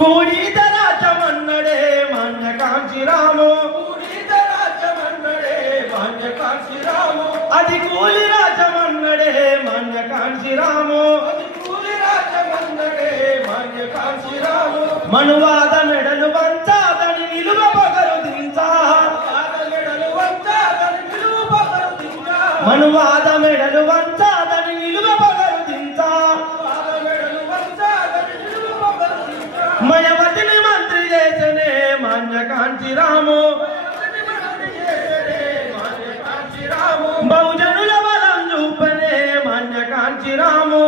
కూడిత రాజమన్నడే మాన్య కాంచీరాము కూడిత రాజమన్నడే మాన్య కాంచీరాము అది కూలి రాజమన్నడే మాన్య కాంచీరాము అది కూలి రాజమన్నడే మాన్య కాంచీరాము మనువాద మెడలు వంచాదని నిలువ పగరు దించా మనువాద మెడలు వంచాదని నిలువ పగరు దించా మయవతిని మంత్రి చేసనే మాన్య కాంచీరాము బహుజనుల బలం చూపనే మాన్య కాంచీరాము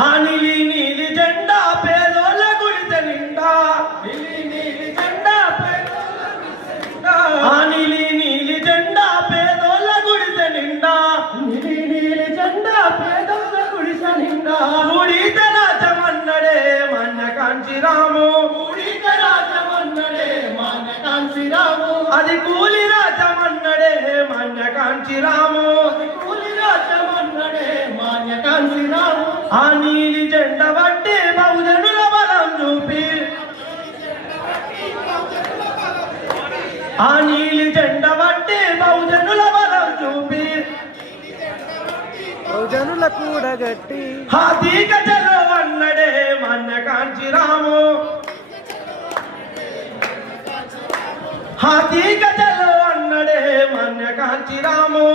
ఆ నీలి నీలి జెండా పేదోళ్ళ గుడిసె నిండా ఆ నీలి నీలి జెండా పేదోళ్ళ గుడిసె నిండా గుడిసె నిండా కూడిత రాజమన్నడే మాన్య కాంచీరాము కూడిత రాజమన్నడే మాన్య కాంచీరాము అది కూలి రాజమన్నడే మాన్య కాంచీరాము కూలి రాజమన్నడే మాన్య కాంచీరాము ఆ నీలి జెండా బట్టి బహుజనుల బలం చూపి ఆ నీలి జెండా బట్టి బహుజనుల బలం చూపి బహుజనుల కూడగట్టి హాతీక చలో అన్నడే మాన్య కాంచీరాము హాతీక చలో అన్నడే మాన్య కాంచీరాము